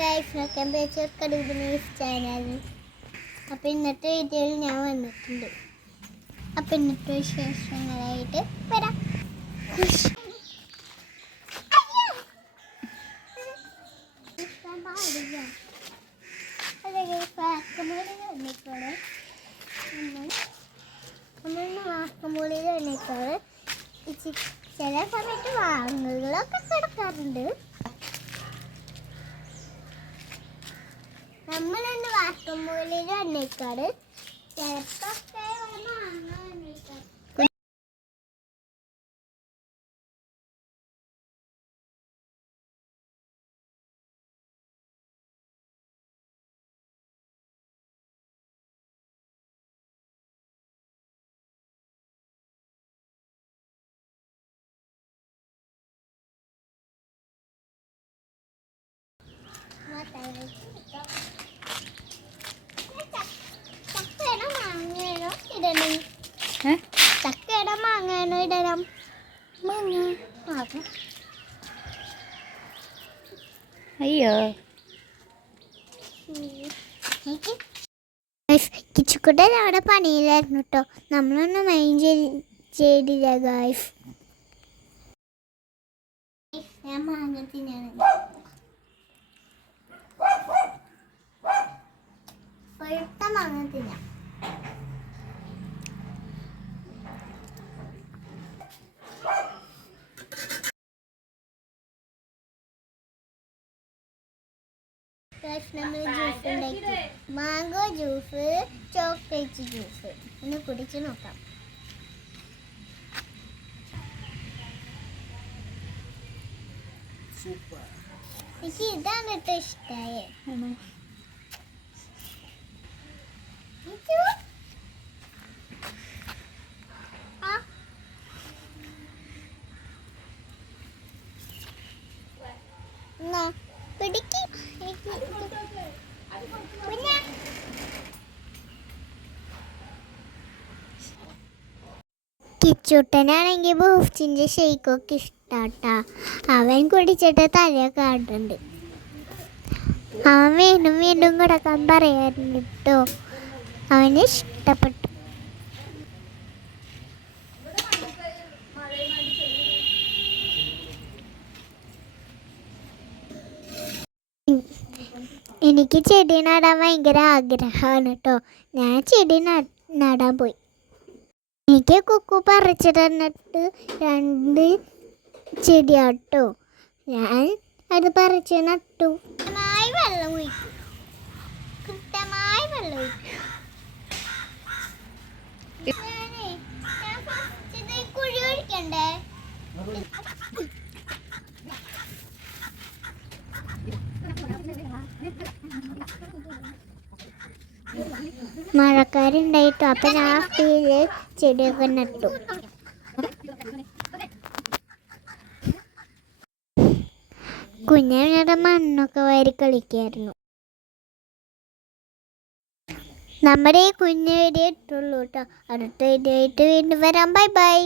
Guys, welcome back to കടൂബിനീസ് channel. അപ്പോൾ ഇന്നത്തെ വീഡിയോയിൽ ഞാൻ വന്നിട്ടുണ്ട്. അപ്പോൾ ഇന്നത്തെ വിശേഷങ്ങളായിട്ട് വരാം. ചില സമയത്ത് വാങ്ങുകളൊക്കെ കിടക്കാറുണ്ട്. നമ്മളൊന്ന് വാക്കുമ്പോളിൽ എണ്ണേക്കാട് ചിലപ്പൊക്കെ എണ്ണേക്കാട്. ചക്കയുടെ മാങ്ങാനോ ഇടണം. അയ്യോ കിച്ചുക്കുട്ടൻ അവിടെ പണിയിലായിരുന്നു കേട്ടോ. നമ്മളൊന്നും മൈൻഡ് ചെയ്തില്ല ഗായ്സ്. ഞാൻ മാങ്ങ തിന്നാണ്. പഴുത്ത മാങ്ങ തിന്നാം. നമ്മൾ ജ്യൂസ് ഉണ്ടാക്കി. Mango juice, chocolate juice. ഒന്ന് കുടിച്ച് നോക്കാം. എനിക്ക് ഇതാണ് കേട്ടോ ഇഷ്ടമായ. പിടിക്ക്. കിച്ചൂട്ടനാണെങ്കിൽ ബൂസ്റ്റിൻ്റെ ഷെയ്ക്കൊക്കെ ഇഷ്ടാട്ടാ. അവൻ കുടിച്ചിട്ട് തലയൊക്കെ ആടുന്നുണ്ട്. അവൻ വീണ്ടും വീണ്ടും കിടക്കാൻ പറയാറുണ്ട് കേട്ടോ. അവന് ഇഷ്ടപ്പെട്ടു. എനിക്ക് ചെടി നടാൻ ഭയങ്കര ആഗ്രഹമാണ് കേട്ടോ. ഞാൻ ചെടി നടാൻ പോയി. എനിക്ക് കുക്കു പറിച്ചു തന്നിട്ട് 2 ചെടിയാട്ടോ. ഞാൻ അത് പറിച്ച് നട്ടു. കൃത്യമായി വെള്ളം ഒഴിക്കും. കുഴി ഒഴിക്കണ്ടേ? മഴക്കാരുണ്ടായിട്ടോ. അപ്പൊ ഞാൻ ഫീല് ചെടിയൊക്കെ നട്ടു. കുഞ്ഞവിടെ മണ്ണൊക്കെ വാരി കളിക്കായിരുന്നു. നമ്മുടെ ഈ കുഞ്ഞു വീഡിയോ ഇട്ടുള്ളൂ കേട്ടോ. അടുത്ത വീഡിയോ ആയിട്ട് വീണ്ടും വരാം. Bye bye.